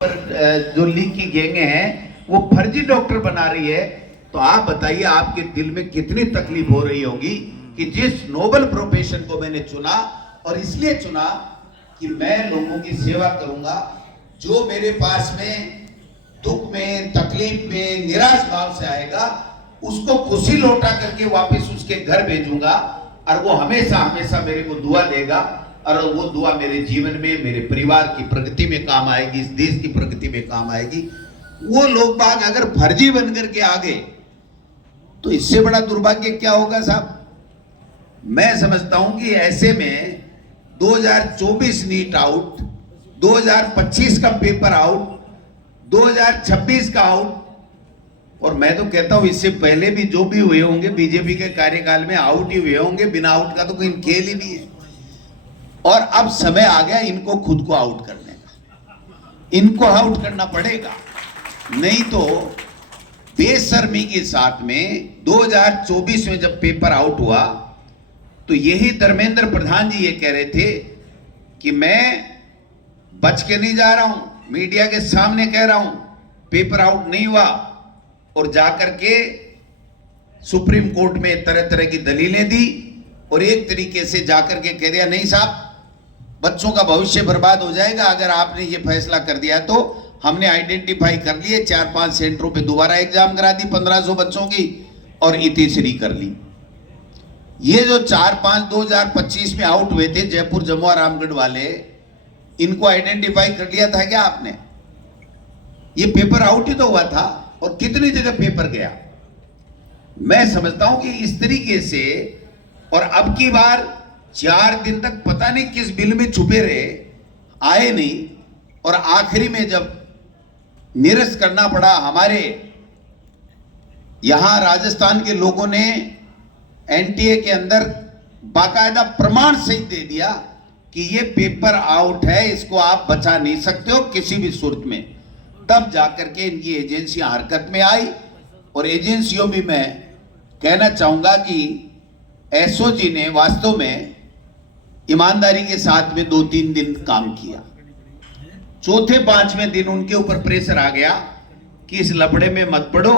जो लीग की गैंगे हैं वो फर्जी डॉक्टर बना रही है। तो आप बताइए, आपके दिल में कितनी तकलीफ हो रही होगी कि जिस नोबल प्रोफेशन को मैंने चुना, और इसलिए चुना कि मैं लोगों की सेवा करूंगा। जो मेरे पास में दुख में, तकलीफ में, निराश भाव से आएगा, उसको खुशी लौटा करके वापस उसके घर भेजूंगा, और वो हमेशा हमेशा मेरे को दुआ देगा, और वो दुआ मेरे जीवन में, मेरे परिवार की प्रगति में काम आएगी, इस देश की प्रगति में काम आएगी। वो लोग बाग अगर फर्जी बन करके आ गए तो इससे बड़ा दुर्भाग्य क्या होगा साहब। मैं समझता हूं कि ऐसे में 2024 नीट आउट, 2025 का पेपर आउट, 2026 का आउट, और मैं तो कहता हूं इससे पहले भी जो भी हुए होंगे बीजेपी के कार्यकाल में आउट ही हुए होंगे। बिना आउट का तो कोई खेल ही नहीं है। और अब समय आ गया इनको खुद को आउट करने का। इनको आउट करना पड़ेगा, नहीं तो बेशर्मी के साथ में 2024 में जब पेपर आउट हुआ तो यही धर्मेंद्र प्रधान जी ये कह रहे थे कि मैं बच के नहीं जा रहा हूं, मीडिया के सामने कह रहा हूं पेपर आउट नहीं हुआ, और जाकर के सुप्रीम कोर्ट में तरह तरह की दलीलें दी, और एक तरीके से जाकर के कह दिया नहीं साहब, बच्चों का भविष्य बर्बाद हो जाएगा अगर आपने ये फैसला कर दिया। तो हमने आइडेंटिफाई कर लिए, 4-5 सेंटरों पे दोबारा एग्जाम करा दी 1500 बच्चों की, और इतिश्री कर ली। ये जो 4-5 2025 में आउट हुए थे जयपुर जमुआ रामगढ़ वाले, इनको आइडेंटिफाई कर लिया था क्या आपने? ये पेपर आउट ही तो हुआ था, और कितनी जगह पेपर गया। मैं समझता हूं कि इस तरीके से, और अब की बार 4 दिन तक पता नहीं किस बिल में छुपे रहे, आए नहीं, और आखिरी में जब निरस्त करना पड़ा, हमारे यहां राजस्थान के लोगों ने एनटीए के अंदर बाकायदा प्रमाण सहित दे दिया कि ये पेपर आउट है, इसको आप बचा नहीं सकते हो किसी भी सूरत में। तब जाकर के इनकी एजेंसियां हरकत में आई, और एजेंसियों भी मैं कहना चाहूंगा कि एसओजी ने वास्तव में ईमानदारी के साथ में 2-3 दिन काम किया। चौथे 5वें दिन उनके ऊपर प्रेशर आ गया कि इस लफड़े में मत पड़ो,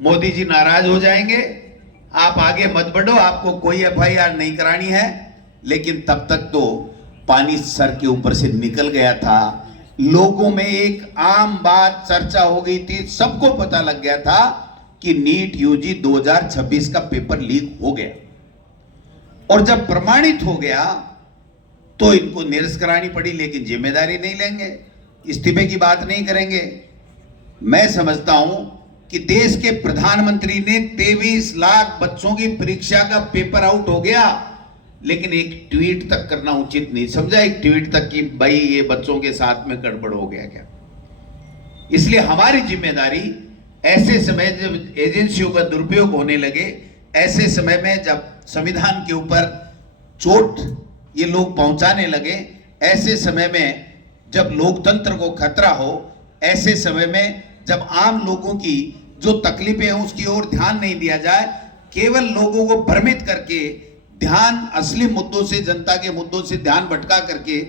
मोदी जी नाराज हो जाएंगे, आप आगे मत बढ़ो, आपको कोई एफआईआर नहीं करानी है। लेकिन तब तक तो पानी सर के ऊपर से निकल गया था। लोगों में एक आम बात चर्चा हो गई थी, सबको पता लग गया था कि नीट यूजी 2026 का पेपर लीक हो गया, और जब प्रमाणित हो गया तो इनको निरस्त करानी पड़ी, लेकिन जिम्मेदारी नहीं लेंगे, इस्तीफे की बात नहीं करेंगे। मैं समझता हूं कि देश के प्रधानमंत्री ने 23 लाख बच्चों की परीक्षा का पेपर आउट हो गया, लेकिन एक ट्वीट तक करना उचित नहीं समझा, एक ट्वीट तक कि भाई ये बच्चों के साथ में गड़बड़ हो गया क्या। इसलिए हमारी जिम्मेदारी ऐसे समय जब एजेंसियों का दुरुपयोग होने लगे, ऐसे समय में जब संविधान के ऊपर चोट ये लोग पहुंचाने लगे, ऐसे समय में जब लोकतंत्र को खतरा हो, ऐसे समय में जब आम लोगों की जो तकलीफें हैं उसकी ओर ध्यान नहीं दिया जाए, केवल लोगों को भ्रमित करके ध्यान असली मुद्दों से, जनता के मुद्दों से ध्यान भटका करके,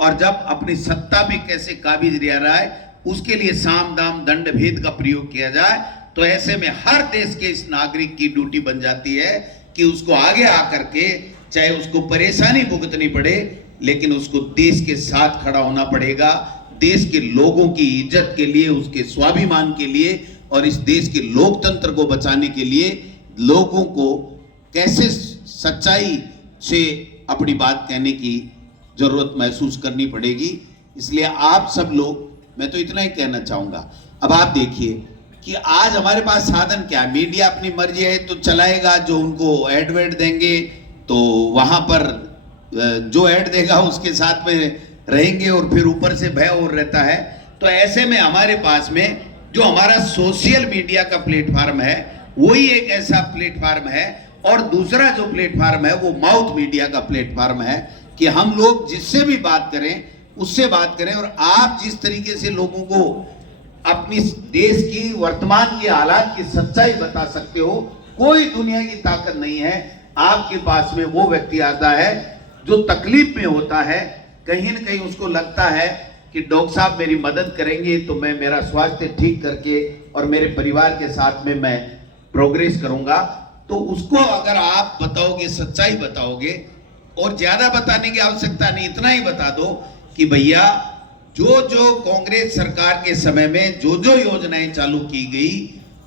और जब अपनी सत्ता पे कैसे काबिज लिया रहा है उसके लिए साम दाम दंड भेद का प्रयोग किया जाए, तो ऐसे में हर देश के इस नागरिक की ड्यूटी बन जाती है कि उसको आगे आकर के, चाहे उसको परेशानी भुगतनी पड़े, लेकिन उसको देश के साथ खड़ा होना पड़ेगा, देश के लोगों की इज्जत के लिए, उसके स्वाभिमान के लिए, और इस देश के लोकतंत्र को बचाने के लिए लोगों को कैसे सच्चाई से अपनी बात कहने की जरूरत महसूस करनी पड़ेगी। इसलिए आप सब लोग, मैं तो इतना ही कहना चाहूंगा, अब आप देखिए कि आज हमारे पास साधन क्या है। मीडिया अपनी मर्जी है तो चलाएगा, जो उनको एड वेड देंगे तो वहां पर जो ऐड देगा उसके साथ में रहेंगे, और फिर ऊपर से भय और रहता है। तो ऐसे में हमारे पास में जो हमारा सोशल मीडिया का प्लेटफार्म है वही एक ऐसा प्लेटफार्म है, और दूसरा जो प्लेटफार्म है वो माउथ मीडिया का प्लेटफार्म है कि हम लोग जिससे भी बात करें उससे बात करें। और आप जिस तरीके से लोगों को अपनी देश की वर्तमान के हालात की सच्चाई बता सकते हो, कोई दुनिया की ताकत नहीं है। आपके पास में वो व्यक्ति आता है जो तकलीफ में होता है, कहीं न कहीं उसको लगता है कि कि डॉक्टर साहब मेरी मदद करेंगे तो मैं मेरा स्वास्थ्य ठीक करके और मेरे परिवार के साथ में मैं प्रोग्रेस करूंगा, तो उसको अगर आप बताओगे, सच्चाई बताओगे, और ज्यादा बताने की आवश्यकता नहीं, इतना ही बता दो कि भैया जो जो कांग्रेस सरकार के समय में जो जो योजनाएं चालू की गई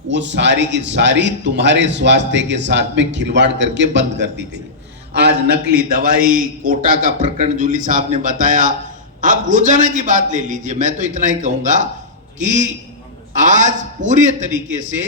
वो सारी की सारी तुम्हारे स्वास्थ्य के साथ में खिलवाड़ करके बंद कर दी गई। आज नकली दवाई, कोटा का प्रकरण जूली साहब ने बताया, आप रोजाना की बात ले लीजिए। मैं तो इतना ही कहूंगा कि आज पूरी तरीके से